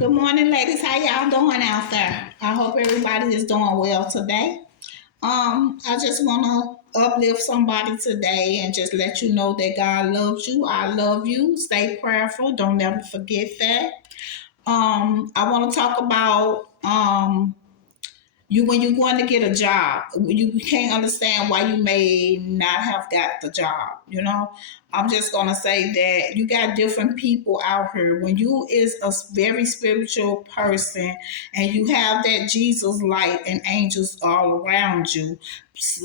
Good morning, ladies. How y'all doing out there? I hope everybody is doing well today. I just want to uplift somebody today and just let you know that God loves you. I love you. Stay prayerful. Don't never forget that. I want to talk about you when you're going to get a job. You can't understand why you may not have got the job. I'm just gonna say that you got different people out here. When you is a very spiritual person and you have that Jesus light and angels all around you,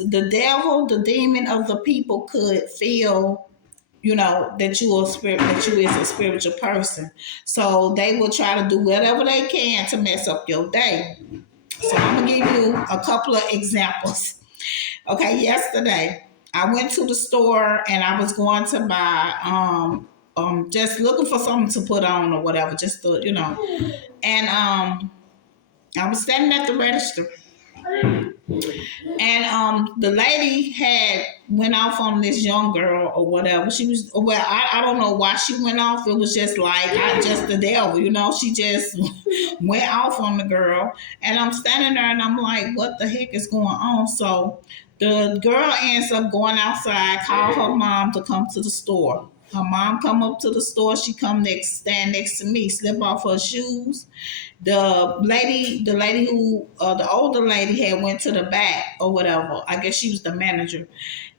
the devil, the demon of the people could feel that you are spirit, that you is a spiritual person. So they will try to do whatever they can to mess up your day. So I'm gonna give you a couple of examples. Okay, yesterday I went to the store and I was going to buy just looking for something to put on or whatever, just to, and I was standing at the register and the lady had went off on this young girl or whatever. She was I don't know why she went off. It was just like I just the devil, she just went off on the girl. And I'm standing there and I'm like, what the heck is going on? So the girl ends up going outside, call her mom to come to the store. Her mom come up to the store. She come next, stand next to me, slip off her shoes. The lady who, the older lady had went to the back or whatever. I guess she was the manager.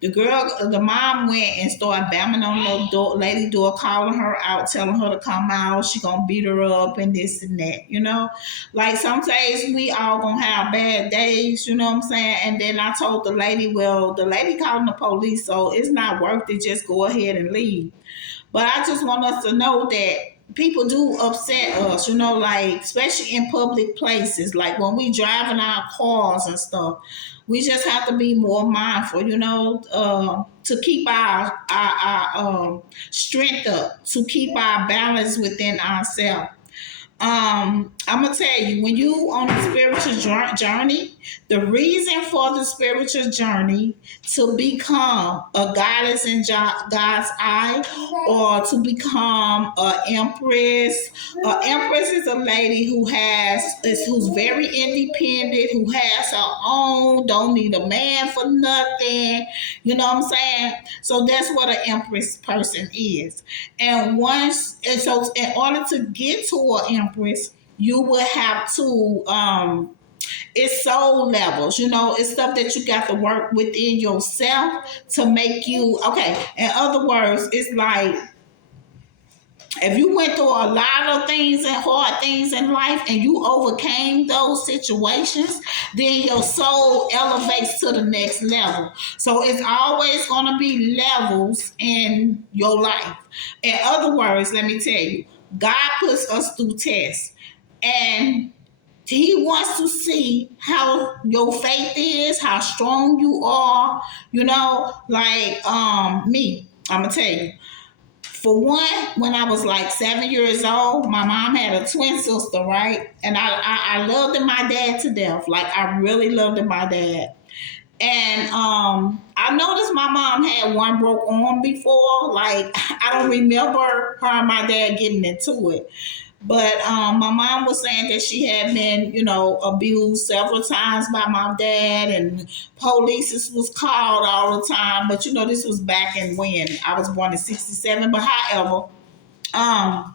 The mom went and started banging on the lady door, calling her out, telling her to come out. She gonna beat her up and this and that. Like some days we all gonna have bad days. You know what I'm saying? And then I told the lady, well, the lady calling the police, so it's not worth it. Just go ahead and leave. But I just want us to know that people do upset us, like especially in public places, like when we driving our cars and stuff. We just have to be more mindful, to keep our strength up, to keep our balance within ourselves. I'm gonna tell you, when you on a spiritual journey, the reason for the spiritual journey to become a goddess in God's eye, or to become an empress. An empress is a lady who's very independent, who has her own, don't need a man for nothing. You know what I'm saying? So that's what an empress person is. And so in order to get to an empress, you will have to it's soul levels, it's stuff that you got to work within yourself to make you okay. In other words, it's like if you went through a lot of things and hard things in life and you overcame those situations, then your soul elevates to the next level. So it's always going to be levels in your life. In other words, let me tell you, God puts us through tests. And he wants to see how your faith is, how strong you are, like me. I'm gonna tell you. For one, when I was like 7 years old, my mom had a twin sister, right? And I loved my dad to death. Like I really loved my dad. And I noticed my mom had one broke arm before. Like I don't remember her and my dad getting into it. But my mom was saying that she had been, abused several times by my dad, and police was called all the time. But this was back in when I was born in '67. But however, um,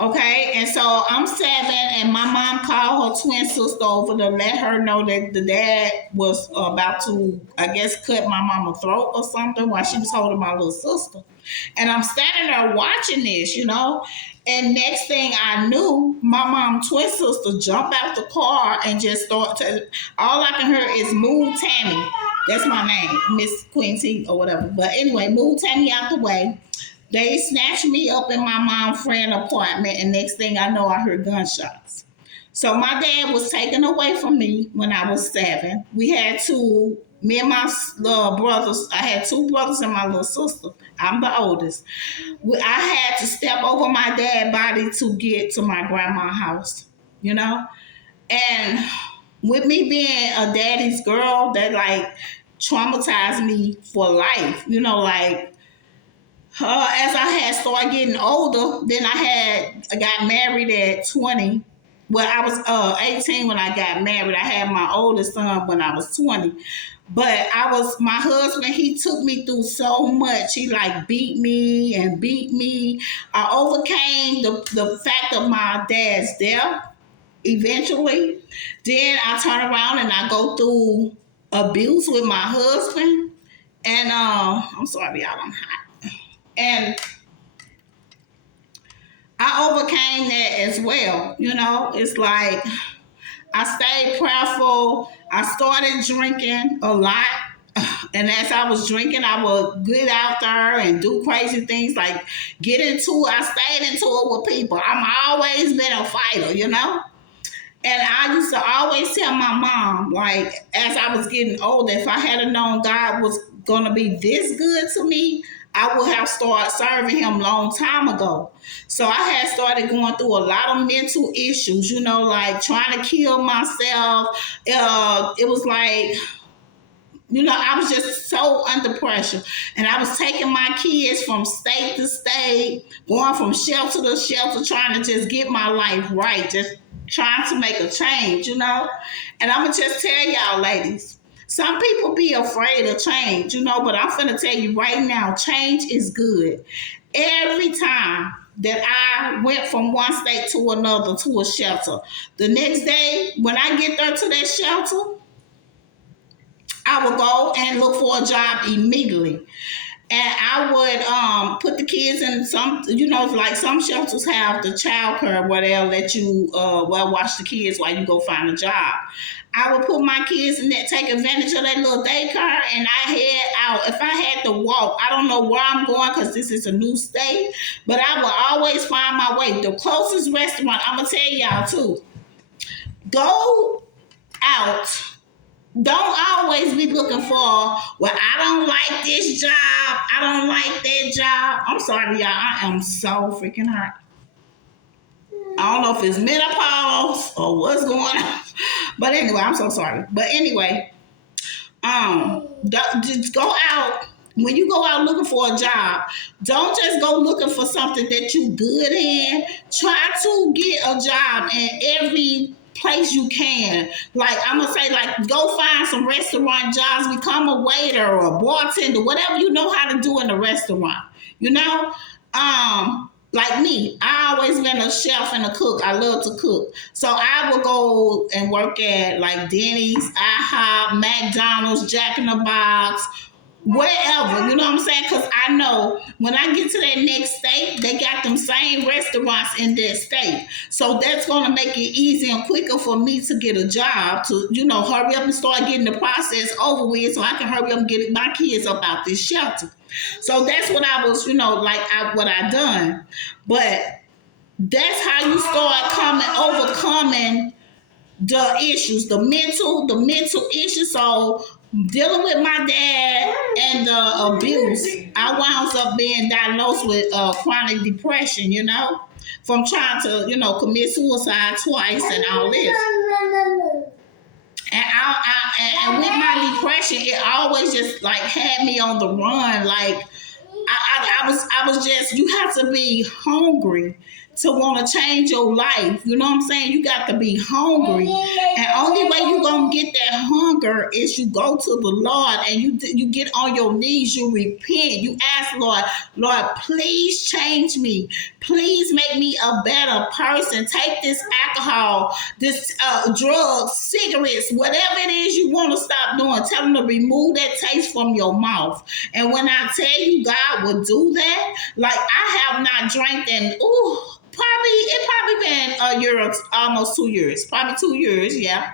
okay, and so I'm 7, and my mom called her twin sister over to let her know that the dad was about to, I guess, cut my mama's throat or something while she was holding my little sister. And I'm standing there watching this, and next thing I knew, my mom twin sister jumped out the car and just start to, all I can hear is move Tammy. That's my name, Miss Quincy or whatever. But anyway, move Tammy out the way. They snatched me up in my mom's friend apartment, and next thing I know, I heard gunshots. So my dad was taken away from me when I was 7. We had me and my brothers. I had 2 brothers and my little sister. I'm the oldest. I had to step over my dad's body to get to my grandma's house, And with me being a daddy's girl, that like traumatized me for life, like As I had started getting older, then I got married at 20. Well, I was 18 when I got married. I had my oldest son when I was 20. But my husband, he took me through so much. He like beat me and beat me. I overcame the fact of my dad's death eventually. Then I turn around and I go through abuse with my husband. And I'm sorry, y'all, I'm hot. And I overcame that as well. You know, it's like I stayed prayerful. I started drinking a lot. And as I was drinking, I would get out there and do crazy things like get into it. I stayed into it with people. I'm always been a fighter, you know? And I used to always tell my mom, like, as I was getting older, if I had known God was going to be this good to me, I would have started serving him long time ago. So I had started going through a lot of mental issues, you know, like trying to kill myself. It was like, you know, I was just so under pressure. And I was taking my kids from state to state, going from shelter to shelter, trying to just get my life right, just trying to make a change, you know? And I'm going to just tell y'all, ladies, some people be afraid of change, you know, but I'm finna tell you right now, change is good. Every time that I went from one state to another to a shelter, the next day when I get there to that shelter, I would go and look for a job immediately. And I would put the kids in some, you know, like some shelters have the child care where they'll let you watch the kids while you go find a job. I would put my kids in that, take advantage of that little daycare, and I head out. If I had to walk, I don't know where I'm going because this is a new state, but I will always find my way. The closest restaurant, I'm going to tell y'all too, go out. Don't always be looking for, well, I don't like this job. I don't like that job. I'm sorry, y'all. I am so freaking hurt. I don't know if it's menopause or what's going on. But anyway, I'm so sorry. But anyway, just go out. When you go out looking for a job, don't just go looking for something that you good in. Try to get a job in every place you can. Like I'm gonna say, like go find some restaurant jobs, become a waiter or a bartender, whatever you know how to do in a restaurant. You know, like me, I always been a chef and a cook. I love to cook, so I will go and work at like Denny's, IHOP, McDonald's, Jack in the Box, wherever, you know what I'm saying? Because I know when I get to that next state, they got them same restaurants in that state. So that's going to make it easier and quicker for me to get a job to, you know, hurry up and start getting the process over with so I can hurry up and get my kids up out this shelter. So that's what I was, you know, like what I done. But that's how you start overcoming the issues, the mental issues. So dealing with my dad and the abuse, I wound up being diagnosed with chronic depression, you know, from trying to, you know, commit suicide twice and all this. And with my depression, it always just like had me on the run. Like I was just, you have to be hungry to want to change your life. You know what I'm saying? You got to be hungry. And only way you going to get that hunger is you go to the Lord and you get on your knees, you repent, you ask Lord, please change me. Please make me a better person. Take this alcohol, this drugs, cigarettes, whatever it is you want to stop doing. Tell them to remove that taste from your mouth. And when I tell you God will do that, like I have not drank in, probably been a year, almost 2 years, probably 2 years, yeah.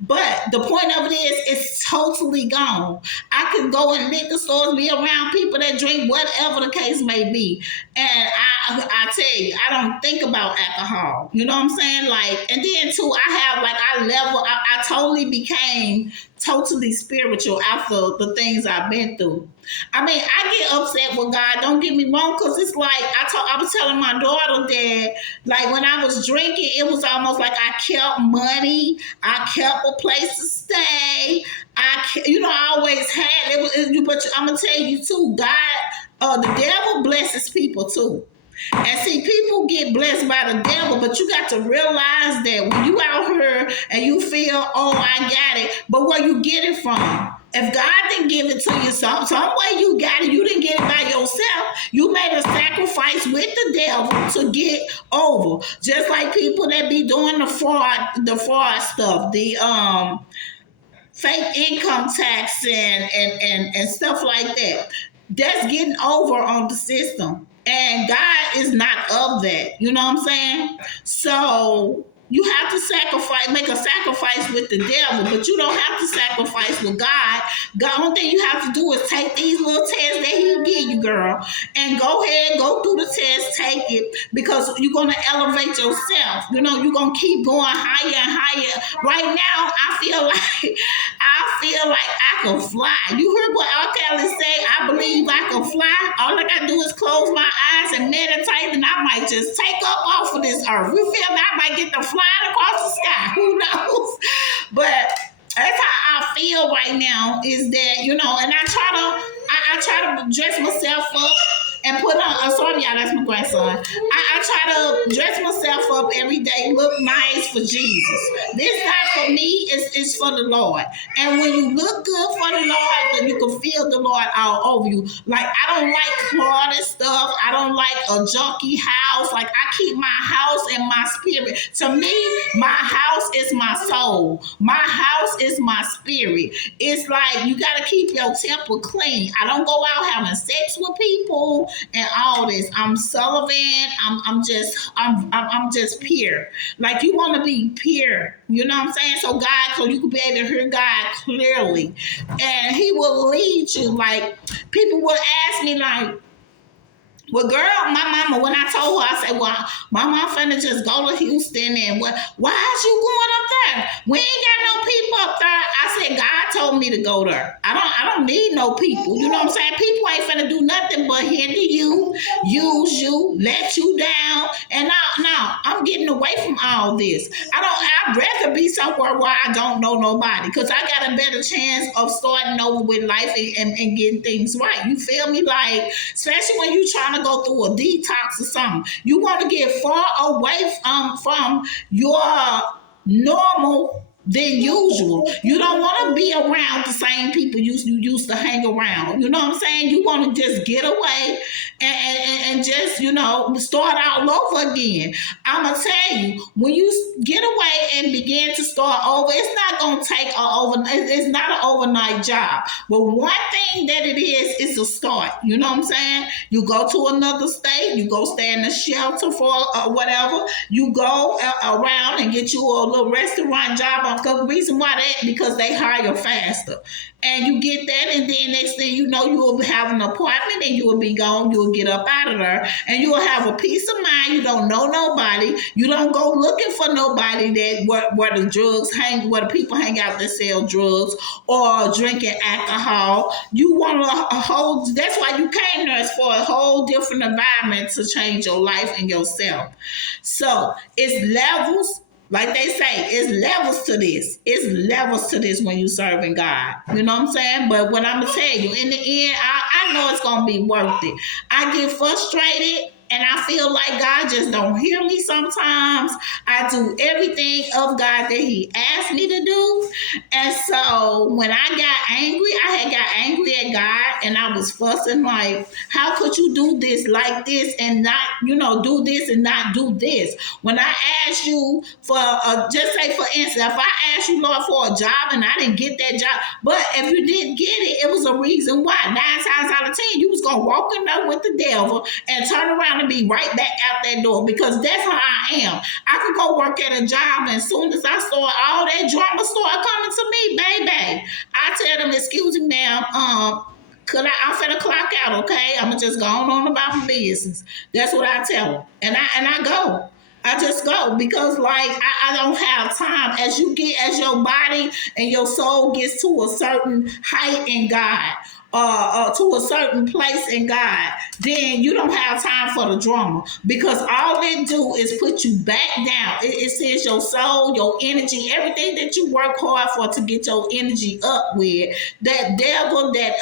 But the point of it is, it's totally gone. I could go in liquor stores, be around people that drink, whatever the case may be, and I tell you, I don't think about alcohol. You know what I'm saying? Like, and then too, I totally became totally spiritual after the things I've been through. I mean, I get upset with God. Don't get me wrong, because it's like I was telling my daughter that, like when I was drinking, it was almost like I kept money, I kept a place to stay. I always had it. But I'm gonna tell you too, God The devil blesses people too. And see, people get blessed by the devil, but you got to realize that when you out here and you feel, oh, I got it, but where you get it from? If God didn't give it to you some way you got it, you didn't get it by yourself. You made a sacrifice with the devil to get over. Just like people that be doing the fraud stuff, the fake income tax and stuff like that. That's getting over on the system. And God is not of that. You know what I'm saying? So you have to make a sacrifice with the devil, but you don't have to sacrifice with God. The only thing you have to do is take these little tests that He'll give you, girl, and go ahead, go through the test, take it, because you're gonna elevate yourself. You're gonna keep going higher and higher. Right now, I feel like I can fly. You heard what R. Kelly say? I believe I can fly. All I gotta do is close my eyes and meditate, and I might just take up off of this earth. You feel me? I might get to flying across the sky. Who knows? But that's how I feel right now. Is that and I try to dress myself up and put on. Sorry, y'all, that's my grandson. I try to dress myself up every day, look nice for Jesus. This not for me, it's for the Lord. And when you look good for the Lord, then you can feel the Lord all over you. Like, I don't like cluttered stuff. I don't like a junky house. Like, I keep my house and my spirit. To me, my house is my soul. My house is my spirit. It's like you got to keep your temple clean. I don't go out having sex with people and all this. I'm Sullivan. I'm just pure. Like, you want to be pure. You know what I'm saying? So you can be able to hear God clearly, and He will lead you. Like, people will ask me, like, well, girl, my mama, when I told her, I said, well, my mom finna just go to Houston, and why is you going up there? We ain't got no people up there. I said, God told me to go there. I don't need no people. You know what I'm saying? People ain't finna do nothing but hinder you, use you, let you down. And now I'm getting away from all this. I'd rather be somewhere where I don't know nobody, because I got a better chance of starting over with life and getting things right. You feel me? Like, especially when you trying to go through a detox or something. You want to get far away from your normal than usual. You don't want to be around the same people you used to hang around. You know what I'm saying? You want to just get away and just, start all over again. I'm going to tell you, when you get away and begin to start over, it's not going to take it's not an overnight job. But one thing that it is a start. You know what I'm saying? You go to another state, you go stay in a shelter for whatever, you go around and get you a little restaurant job. Because the reason why because they hire faster. And you get that, and then next thing you know, you will have an appointment, and you will be gone. You will get up out of there, and you will have a peace of mind. You don't know nobody. You don't go looking for nobody where the drugs hang, where the people hang out that sell drugs or drinking alcohol. You want a whole. That's why you came there, is for a whole different environment to change your life and yourself. So it's levels. Like they say, it's levels to this. It's levels to this when you serving God. You know what I'm saying? But what I'm going to tell you, in the end, I know it's going to be worth it. I get frustrated, and I feel like God just don't hear me sometimes. I do everything of God that He asked me to do. And so when I got angry, I had got angry at God, and I was fussing like, how could you do this like this and not, do this and not do this? When I asked you for, just say for instance, if I asked you, Lord, for a job and I didn't get that job, but if you didn't get it, it was a reason why. 9 times out of 10, you was going to walk in there with the devil and turn around and be right back out that door, because that's how I am. I could go work at a job, and as soon as I saw all that drama start coming to me, baby, I tell them, excuse me, ma'am, I'm finna clock out, okay? I'm gonna just go on about my business. That's what I tell them, and I go. I just go, because like I don't have time. As your body and your soul gets to a certain height in God, to a certain place in God, then you don't have time for the drama, because all it do is put you back down. It says your soul, your energy, everything that you work hard for to get your energy up with, that devil, that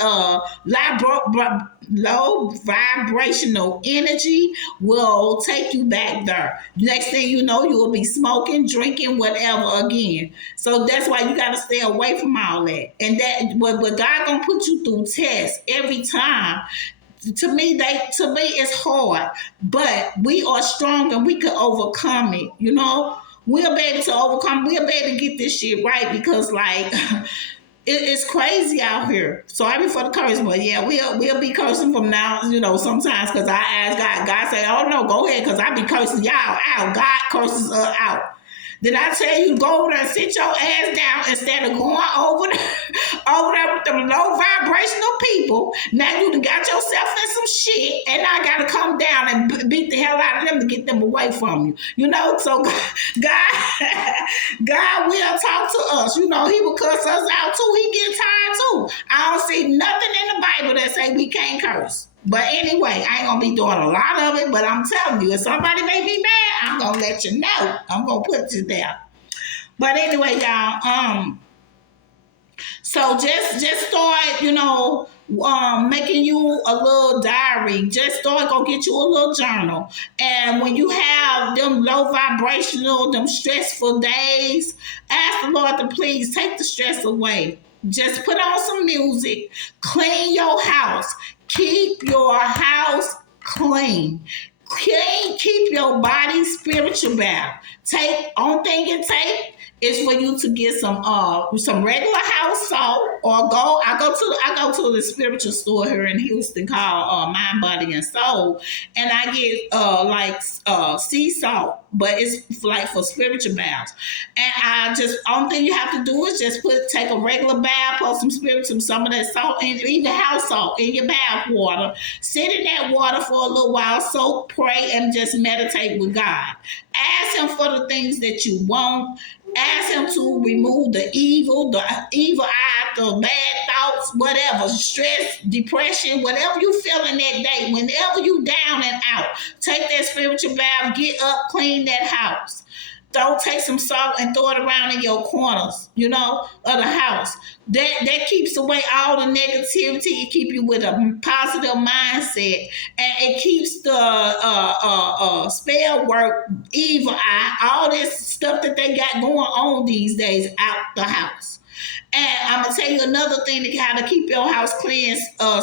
low vibrational energy will take you back there. Next thing you know, you will be smoking, drinking, whatever again. So that's why you got to stay away from all that. And that, but God gonna put you through tests every time. To me it's hard, but we are strong and we can overcome it. We'll be able to overcome. We'll be able to get this shit right, because like it's crazy out here. Sorry for the curse, but yeah, we'll be cursing from now, sometimes, because I ask God. God say, "Oh no, go ahead," because I be cursing y'all out. God curses us out. Did I tell you go over there and sit your ass down instead of going over there, over there with them low vibrational people? Now you done got yourself in some shit, and I gotta come down and beat the hell out of them to get them away from you. So God, God will talk to us. He will cuss us out too. He get tired too. I don't see nothing in the Bible that say we can't curse. But anyway, I ain't gonna be doing a lot of it, but I'm telling you, if somebody make me mad, I'm gonna let you know. I'm gonna put you there. But anyway, y'all, so just start, making you a little diary. Just start go get you a little journal. And when you have them low vibrational, them stressful days, ask the Lord to please take the stress away. Just put on some music, clean your house, keep your house clean. Keep your body spiritual bath. Only thing it take is for you to get some regular house salt, or I go to the spiritual store here in Houston called Mind, Body, and Soul, and I get sea salt, but it's like for spiritual baths. And only thing you have to do is just take a regular bath, put some of that salt, and even house salt in your bath water. Sit in that water for a little while, soak, pray, and just meditate with God. Ask Him for the things that you want. Ask Him to remove the evil eye, the bad thoughts, whatever, stress, depression, whatever you feeling that day. Whenever you down and out, take that spiritual bath, get up, clean that house. Take some salt and throw it around in your corners, of the house. That keeps away all the negativity. It keeps you with a positive mindset, and it keeps the spell work, evil eye, all this stuff that they got going on these days out the house. And I'm gonna tell you another thing to how to keep your house cleansed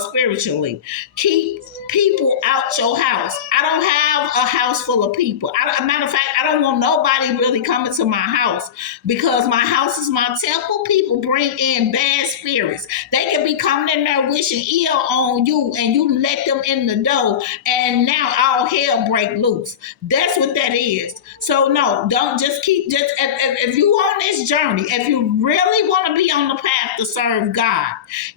spiritually. Keep people out your house. I don't have a house full of people. Matter of fact, I don't want nobody really coming to my house, because my house is my temple. People bring in bad spirits. They can be coming in there wishing ill on you, and you let them in the door, and now all hell break loose. That's what that is. So no, don't just keep if you on this journey, if you really want to be on the path to serve God,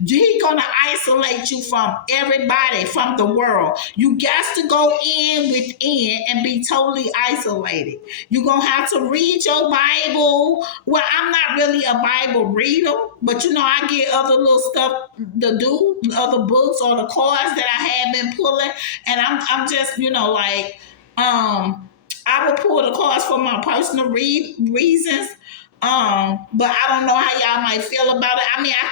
He's gonna isolate you from everybody, from the world. You got to go within and be totally isolated. You're gonna have to read your Bible. Well, I'm not really a Bible reader, but I get other little stuff to do, other books or the cards that I have been pulling, and I'm just I will pull the cards for my personal reasons. But I don't know how y'all might feel about it. I mean, I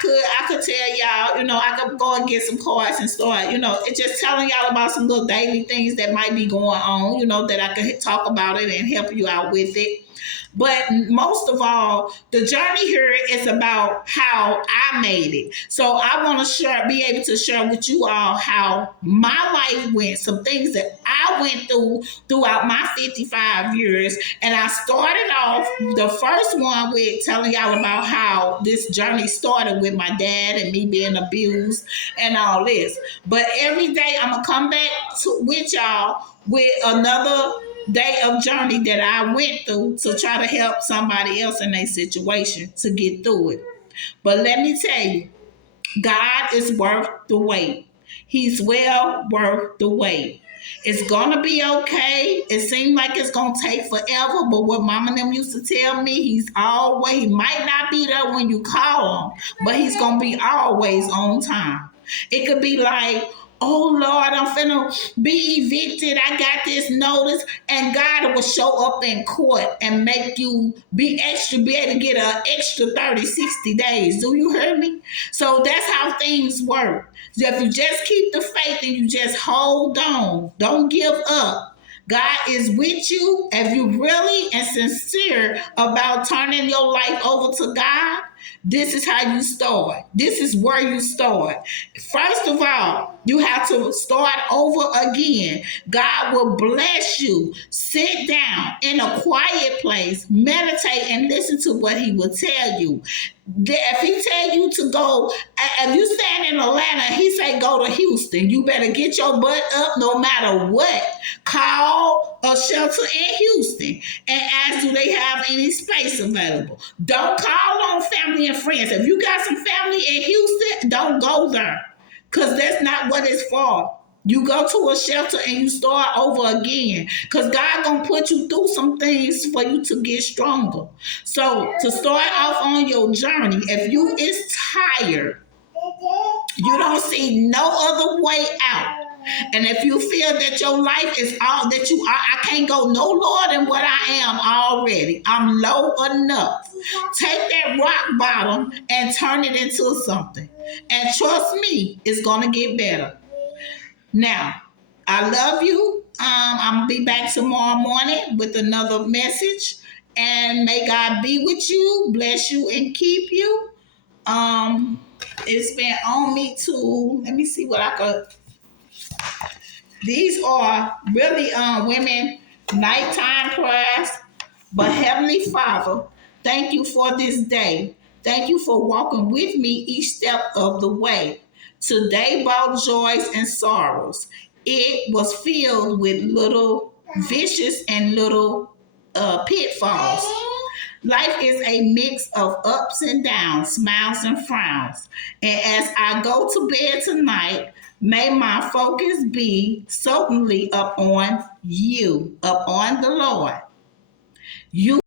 could tell y'all, I could go and get some cards and start, it's just telling y'all about some little daily things that might be going on, that I could talk about it and help you out with it. But most of all, the journey here is about how I made it. So I want to be able to share with you all how my life went, some things that I went through throughout my 55 years. And I started off the first one with telling y'all about how this journey started with my dad and me being abused and all this. But every day I'm going to come back with y'all with another day of journey that I went through to try to help somebody else in their situation to get through it. But let me tell you, God is worth the wait. He's well worth the wait. It's gonna be okay. It seems like it's gonna take forever, but what Mama and them used to tell me, he might not be there when you call him, but he's gonna be always on time. It could be like, oh Lord, I'm finna be evicted. I got this notice, and God will show up in court and make you be able to get an extra 30, 60 days. Do you hear me? So that's how things work. So if you just keep the faith and you just hold on, don't give up. God is with you. If you really and sincere about turning your life over to God, this is how you start. This is where you start. First of all, you have to start over again. God will bless you. Sit down in a quiet place, meditate, and listen to what He will tell you. If He tell you to go, if you stand in Atlanta, He say go to Houston. You better get your butt up no matter what. Call a shelter in Houston and ask, do they have any space available? Don't call on family and friends. If you got some family in Houston, don't go there, because that's not what it's for. You go to a shelter and you start over again, because God gonna put you through some things for you to get stronger. So to start off on your journey, if you is tired, you don't see no other way out, and if you feel that your life is all that you are, I can't go no lower than what I am already. I'm low enough. Take that rock bottom and turn it into something. And trust me, it's gonna get better. Now, I love you. I'm gonna be back tomorrow morning with another message. And may God be with you, bless you, and keep you. Um, it's been on me to let me see what I could. These are really women nighttime prayers. But Heavenly Father, thank you for this day. Thank you for walking with me each step of the way. Today brought joys and sorrows. It was filled with little vicious and little pitfalls. Life is a mix of ups and downs, smiles and frowns. And as I go to bed tonight, may my focus be certainly up on you, up on the Lord. You